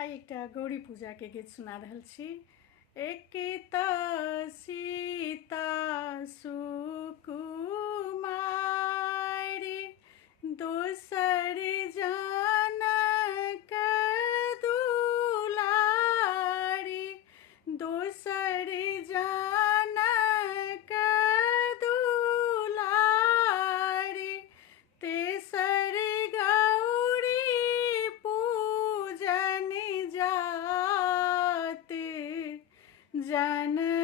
आई एकटा गौरी पूजा के गीत सुना रहल छी। एक त सीता सुकुमारी, दोसर जनक दुलारी, दोसर जनक दुलारी, तेसर गौरी पूजन जाते जनकपुरी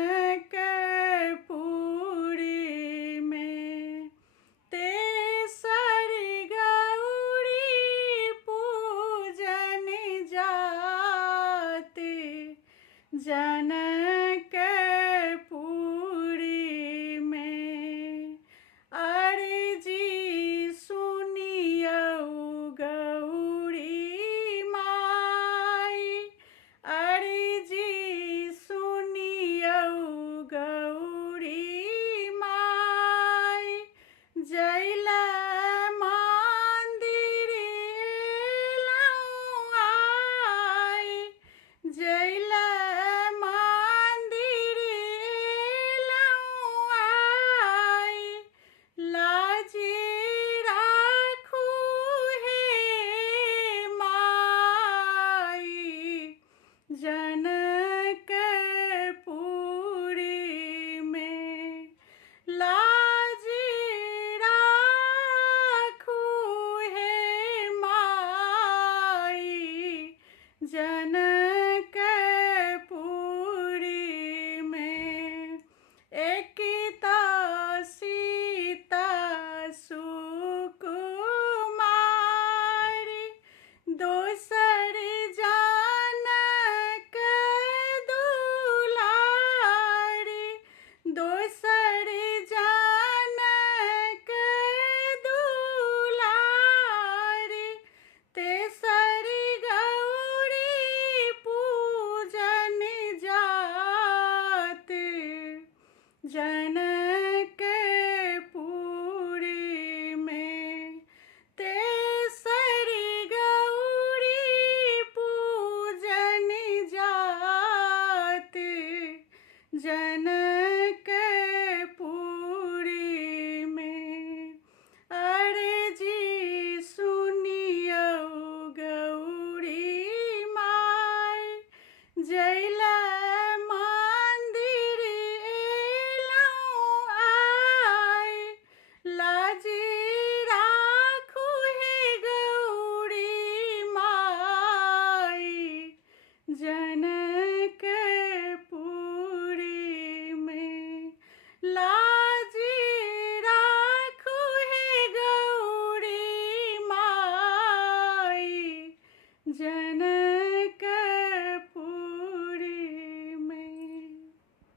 में। तेसर गौरी पूजन जाते जनकपुरी में। अर्जी सुनियौ गौरी माई, अर्जी सुनियौ गौरी माई, जैला मंदिर एलौं आई, जैला मंदिर एलौं आई, लाजी राखू हे माई, जनकपुरी में। लाजी राखू हे माई, जनकपुरी में। एक त सीता सुकुमारी, दोसर जनक दुलारी, दोसर जनक दुलारी, तेसर गौरी पूजन जाते जनकपुरी में। तेसर गौरी पूजन जाते जनकपुरी में। अर्जी सुनियौ गौरी माई, जैला मंदिर एलौं आई, लाजी राखू हे गौरी माई, जनकपुरी में। लाजी राखू हे गौरी माई, जन